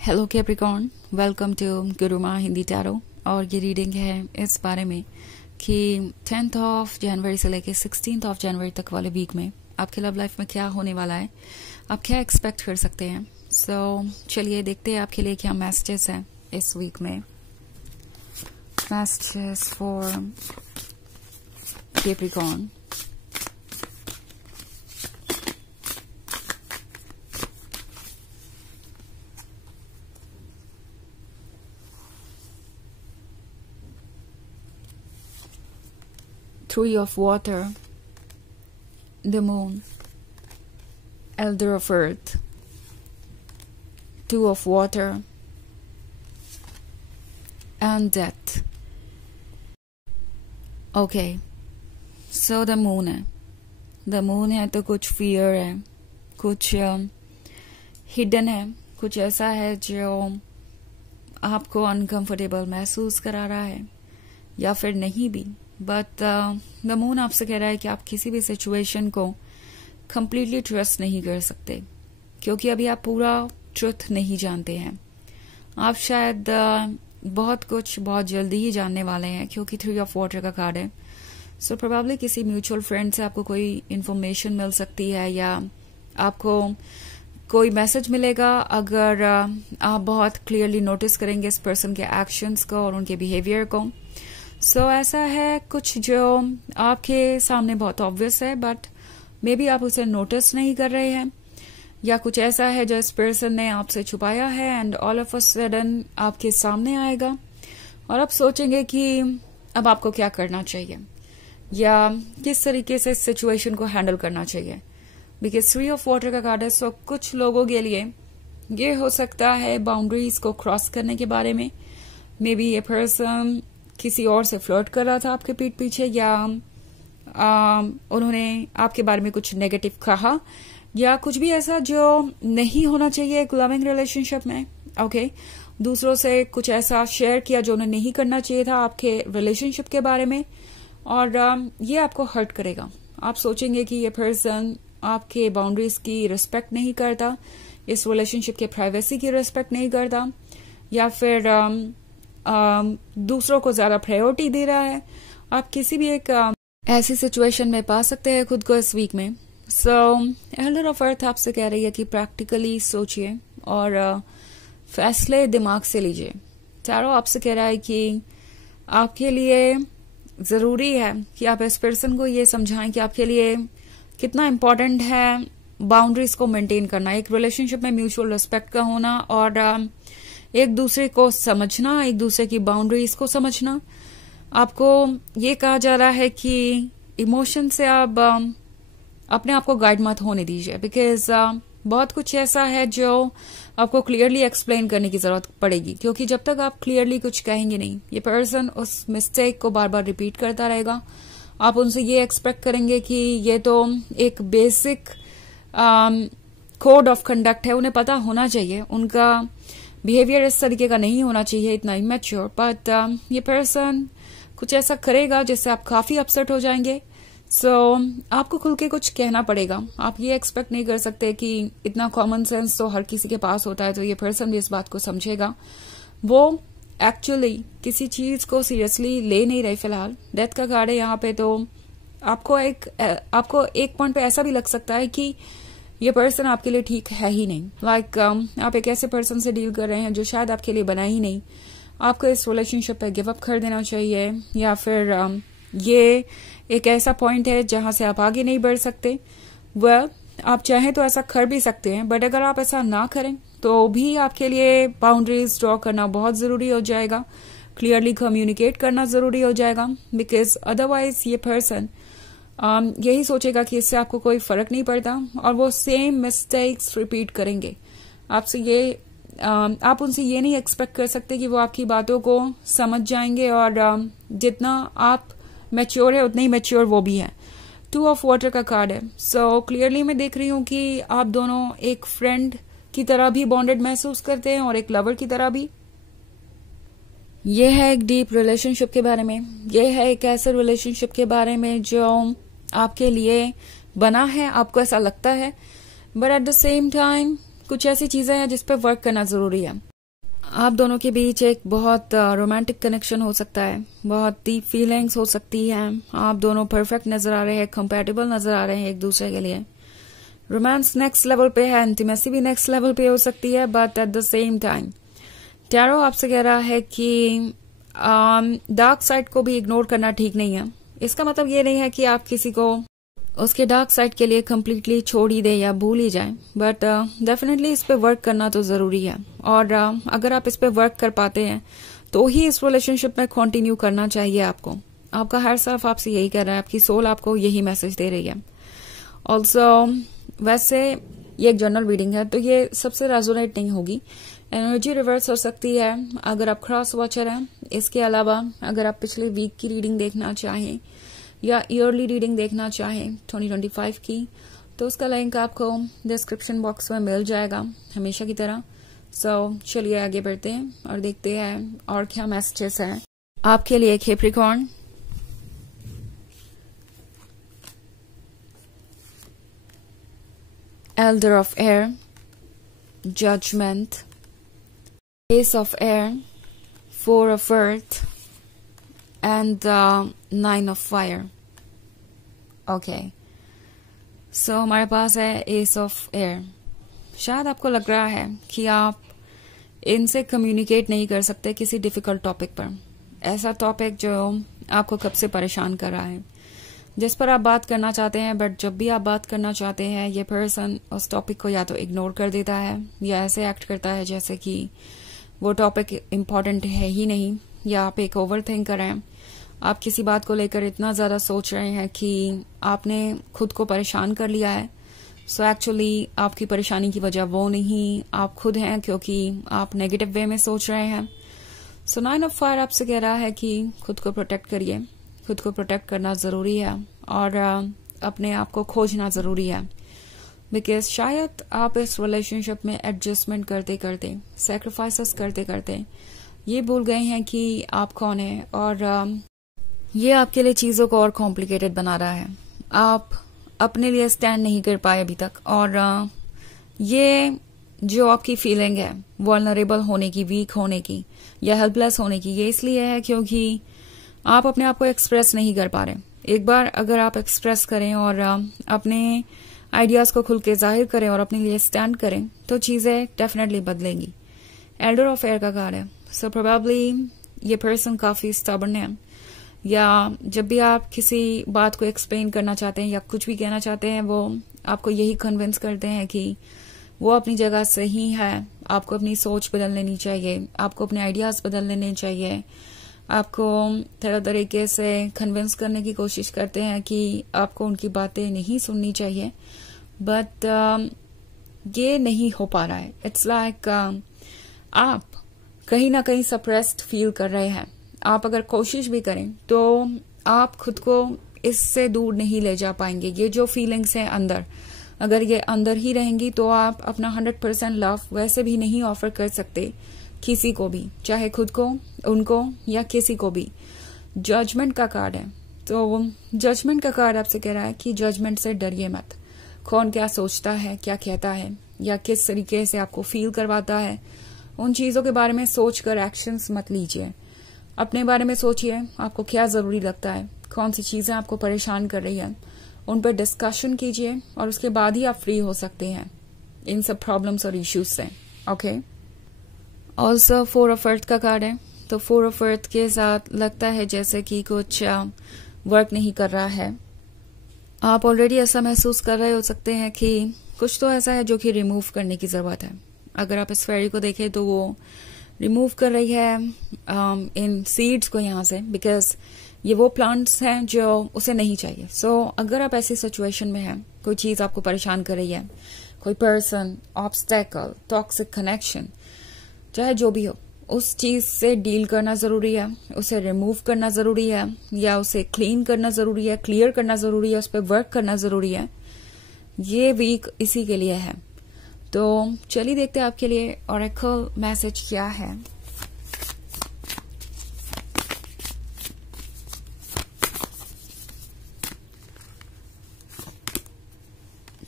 Hello Capricorn, welcome to Gurumaa Hindi tarot. और ये reading है इस बारे में कि 10th ऑफ जनवरी से लेके 16th ऑफ जनवरी तक वाले वीक में आपके लव लाइफ में क्या होने वाला है, आप क्या एक्सपेक्ट कर सकते हैं। चलिए देखते हैं आपके लिए क्या मैसेजेस हैं इस वीक में। Messages for Capricorn. Three of water, the moon, elder of earth, two of water, and death. Okay, so the moon है। the moon है तो कुछ fear है, कुछ hidden है, कुछ ऐसा है जो आपको uncomfortable महसूस करा रहा है या फिर नहीं भी। बट द मून आपसे कह रहा है कि आप किसी भी सिचुएशन को कंप्लीटली ट्रस्ट नहीं कर सकते, क्योंकि अभी आप पूरा ट्रुथ नहीं जानते हैं। आप शायद बहुत कुछ बहुत जल्दी ही जानने वाले हैं, क्योंकि 3 ऑफ वाटर का कार्ड है। सो प्रोबेबली किसी म्यूचुअल फ्रेंड से आपको कोई इन्फॉर्मेशन मिल सकती है, या आपको कोई मैसेज मिलेगा अगर आप बहुत क्लियरली नोटिस करेंगे इस पर्सन के एक्शंस को और उनके बिहेवियर को। ऐसा है कुछ जो आपके सामने बहुत ऑब्वियस है, बट मे बी आप उसे नोटिस नहीं कर रहे हैं, या कुछ ऐसा है जो इस पर्सन ने आपसे छुपाया है and all of a sudden आपके सामने आएगा और आप सोचेंगे कि अब आपको क्या करना चाहिए या किस तरीके से इस सिचुएशन को हैंडल करना चाहिए। बिकॉज 3 ऑफ वाटर का कार्ड है। सो कुछ लोगों के लिए ये हो सकता है बाउंड्रीज को क्रॉस करने के बारे में। मे बी ये पर्सन किसी और से फ्लर्ट कर रहा था आपके पीठ पीछे, या उन्होंने आपके बारे में कुछ नेगेटिव कहा, या कुछ भी ऐसा जो नहीं होना चाहिए एक लविंग रिलेशनशिप में। ओके, दूसरों से कुछ ऐसा शेयर किया जो उन्हें नहीं करना चाहिए था आपके रिलेशनशिप के बारे में, और ये आपको हर्ट करेगा। आप सोचेंगे कि ये पर्सन आपके बाउंड्रीज की रिस्पेक्ट नहीं करता, इस रिलेशनशिप के प्राइवेसी की रिस्पेक्ट नहीं करता, या फिर दूसरों को ज्यादा प्रायोरिटी दे रहा है। आप किसी भी एक ऐसी सिचुएशन में पा सकते हैं खुद को इस वीक में। एल्डर ऑफ अर्थ आपसे कह रही है कि प्रैक्टिकली सोचिए और फैसले दिमाग से लीजिए। टैरो आपसे कह रहा है कि आपके लिए जरूरी है कि आप इस पर्सन को ये समझाएं कि आपके लिए कितना इम्पोर्टेंट है बाउंड्रीज को मेंटेन करना, एक रिलेशनशिप में म्यूचुअल रिस्पेक्ट का होना और एक दूसरे को समझना, एक दूसरे की बाउंड्रीज को समझना। आपको ये कहा जा रहा है कि इमोशन से आप अपने आप को गाइड मत होने दीजिए, बिकॉज बहुत कुछ ऐसा है जो आपको क्लियरली एक्सप्लेन करने की जरूरत पड़ेगी, क्योंकि जब तक आप क्लियरली कुछ कहेंगे नहीं, ये पर्सन उस मिस्टेक को बार बार रिपीट करता रहेगा। आप उनसे ये एक्सपेक्ट करेंगे कि ये तो एक बेसिक कोड ऑफ कंडक्ट है, उन्हें पता होना चाहिए, उनका बिहेवियर इस तरीके का नहीं होना चाहिए, इतना इमेच्योर। बट ये पर्सन कुछ ऐसा करेगा जिससे आप काफी अपसेट हो जाएंगे। आपको खुल के कुछ कहना पड़ेगा। आप ये एक्सपेक्ट नहीं कर सकते कि इतना कॉमन सेंस तो हर किसी के पास होता है, तो ये पर्सन भी इस बात को समझेगा। वो एक्चुअली किसी चीज को सीरियसली ले नहीं रहे फिलहाल। डेथ का कार्ड है यहाँ पे, तो आपको एक पॉइंट पे ऐसा भी लग सकता है कि ये पर्सन आपके लिए ठीक है ही नहीं। लाइक आप एक ऐसे पर्सन से डील कर रहे हैं जो शायद आपके लिए बना ही नहीं। आपको इस रिलेशनशिप पे गिव अप कर देना चाहिए, या फिर ये एक ऐसा पॉइंट है जहां से आप आगे नहीं बढ़ सकते। आप चाहें तो ऐसा कर भी सकते हैं, बट अगर आप ऐसा ना करें तो भी आपके लिए बाउंड्रीज ड्रॉ करना बहुत जरूरी हो जाएगा, क्लियरली कम्युनिकेट करना जरूरी हो जाएगा। बिकॉज अदरवाइज ये पर्सन यही सोचेगा कि इससे आपको कोई फर्क नहीं पड़ता और वो सेम मिस्टेक्स रिपीट करेंगे। आप उनसे ये नहीं एक्सपेक्ट कर सकते कि वो आपकी बातों को समझ जाएंगे, और जितना आप मैच्योर है उतने ही मैच्योर वो भी हैं। 2 ऑफ वाटर का कार्ड है। क्लियरली मैं देख रही हूँ कि आप दोनों एक फ्रेंड की तरह भी बॉन्डेड महसूस करते हैं और एक लवर की तरह भी। ये है एक डीप रिलेशनशिप के बारे में, ये है एक ऐसे रिलेशनशिप के बारे में जो आपके लिए बना है, आपको ऐसा लगता है। But at the same time कुछ ऐसी चीजें हैं जिस पे वर्क करना जरूरी है। आप दोनों के बीच एक बहुत रोमांटिक कनेक्शन हो सकता है, बहुत डीप फीलिंग्स हो सकती हैं। आप दोनों परफेक्ट नजर आ रहे हैं, कंपैटिबल नजर आ रहे हैं एक दूसरे के लिए। रोमांस नेक्स्ट लेवल पे है, इंटीमेसी भी नेक्स्ट लेवल पे हो सकती है, but at the same time tarot आपसे कह रहा है कि डार्क साइड को भी इग्नोर करना ठीक नहीं है। इसका मतलब ये नहीं है कि आप किसी को उसके डार्क साइड के लिए कम्प्लीटली छोड़ ही दे या भूल ही जाए, बट डेफिनेटली इस पे वर्क करना तो जरूरी है। और अगर आप इस पे वर्क कर पाते हैं तो ही इस रिलेशनशिप में कंटिन्यू करना चाहिए आपको। आपका हर सेल्फ आपसे यही कर रहा है, आपकी सोल आपको यही मैसेज दे रही है। ऑल्सो वैसे ये एक जनरल रीडिंग है तो ये सबसे रेजोनेट नहीं होगी, एनर्जी रिवर्स हो सकती है अगर आप क्रॉस वॉचर हैं। इसके अलावा अगर आप पिछले वीक की रीडिंग देखना चाहें या ईयरली रीडिंग देखना चाहें 2025 की, तो उसका लिंक आपको डिस्क्रिप्शन बॉक्स में मिल जाएगा हमेशा की तरह। सो चलिए आगे बढ़ते हैं और देखते हैं और क्या मैसेजेस हैं आपके लिए Capricorn. Elder of air, judgement, ace of air, 4 of earth and 9 of fire. Okay. So हमारे पास है एस ऑफ एयर। शायद आपको लग रहा है कि आप इनसे कम्युनिकेट नहीं कर सकते किसी डिफिकल्ट टॉपिक पर, ऐसा टॉपिक जो आपको कब से परेशान कर रहा है, जिस पर आप बात करना चाहते हैं, बट जब भी आप बात करना चाहते हैं ये पर्सन उस टॉपिक को या तो इग्नोर कर देता है या ऐसे एक्ट करता है जैसे कि वो टॉपिक इम्पॉर्टेंट है ही नहीं, या आप एक ओवर थिंकर हैं। आप किसी बात को लेकर इतना ज्यादा सोच रहे हैं कि आपने खुद को परेशान कर लिया है। सो एक्चुअली आपकी परेशानी की वजह वो नहीं, आप खुद हैं, क्योंकि आप नेगेटिव वे में सोच रहे हैं। सो 9 of fire आपसे कह रहा है कि खुद को प्रोटेक्ट करिए, खुद को प्रोटेक्ट करना जरूरी है और अपने आप को खोजना जरूरी है। बिकॉज शायद आप इस रिलेशनशिप में एडजस्टमेंट करते करते, सेक्रीफाइसेस करते करते ये भूल गए हैं कि आप कौन हैं, और ये आपके लिए चीजों को और कॉम्प्लिकेटेड बना रहा है। आप अपने लिए स्टैंड नहीं कर पाए अभी तक, और ये जो आपकी फीलिंग है वल्नरेबल होने की, वीक होने की या हेल्पलेस होने की, ये इसलिए है क्योंकि आप अपने आप को एक्सप्रेस नहीं कर पा रहे। एक बार अगर आप एक्सप्रेस करें और अपने आइडियाज को खुल के जाहिर करें और अपने लिए स्टैंड करें तो चीजें डेफिनेटली बदलेंगी। एल्डर ऑफ एयर का कार्ड है, सो प्रोबेबली ये पर्सन काफी स्टबर्न है, या जब भी आप किसी बात को एक्सप्लेन करना चाहते हैं या कुछ भी कहना चाहते हैं, वो आपको यही कन्विंस करते हैं कि वो अपनी जगह सही है। आपको अपनी सोच बदल लेनी चाहिए, आपको अपने आइडियाज बदल लेने चाहिए, आपको तरह तरीके से कन्विंस करने की कोशिश करते हैं कि आपको उनकी बातें नहीं सुननी चाहिए, बट ये नहीं हो पा रहा है। इट्स लाइक आप कहीं ना कहीं सप्रेस्ड फील कर रहे हैं। आप अगर कोशिश भी करें तो आप खुद को इससे दूर नहीं ले जा पाएंगे। ये जो फीलिंग्स हैं अंदर, अगर ये अंदर ही रहेंगी तो आप अपना 100% लव वैसे भी नहीं ऑफर कर सकते किसी को भी, चाहे खुद को, उनको या किसी को भी। जजमेंट का कार्ड है, तो जजमेंट का कार्ड आपसे कह रहा है कि जजमेंट से डरिए मत। कौन क्या सोचता है, क्या कहता है या किस तरीके से आपको फील करवाता है, उन चीजों के बारे में सोचकर एक्शंस मत लीजिए। अपने बारे में सोचिए, आपको क्या जरूरी लगता है, कौन सी चीजें आपको परेशान कर रही है, उन पर डिस्कशन कीजिए और उसके बाद ही आप फ्री हो सकते हैं इन सब प्रॉब्लम्स और इश्यूज से। ओके। ऑल्सो 4 of earth का कार्ड है, तो 4 of earth के साथ लगता है जैसे कि कुछ वर्क नहीं कर रहा है। आप ऑलरेडी ऐसा महसूस कर रहे हो सकते हैं कि कुछ तो ऐसा है जो कि रिमूव करने की जरूरत है। अगर आप इस फेरी को देखें तो वो रिमूव कर रही है इन सीड्स को यहाँ से, बिकॉज ये वो प्लांट्स हैं जो उसे नहीं चाहिए। सो अगर आप ऐसी सिचुएशन में हैं, कोई चीज आपको परेशान कर रही है, कोई पर्सन, ऑब्स्टेकल, टॉक्सिक कनेक्शन, चाहे जो भी हो, उस चीज से डील करना जरूरी है, उसे रिमूव करना जरूरी है, या उसे क्लीन करना जरूरी है, क्लियर करना जरूरी है, उस पर वर्क करना जरूरी है। ये वीक इसी के लिए है। तो चलिए देखते हैं आपके लिए ऑरेकल मैसेज क्या है।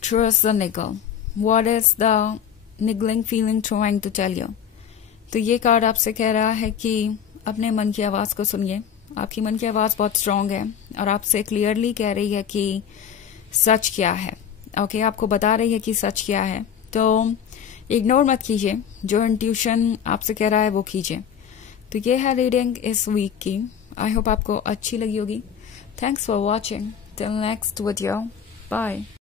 Trust the niggle. What is the niggling feeling trying to tell you? तो ये कार्ड आपसे कह रहा है कि अपने मन की आवाज को सुनिए। आपकी मन की आवाज बहुत स्ट्रांग है और आपसे क्लियरली कह रही है कि सच क्या है। ओके, आपको बता रही है कि सच क्या है। तो इग्नोर मत कीजिए, जो इंट्यूशन आपसे कह रहा है वो कीजिए। तो ये है रीडिंग इस वीक की। आई होप आपको अच्छी लगी होगी। Thanks for watching. Till next video, bye.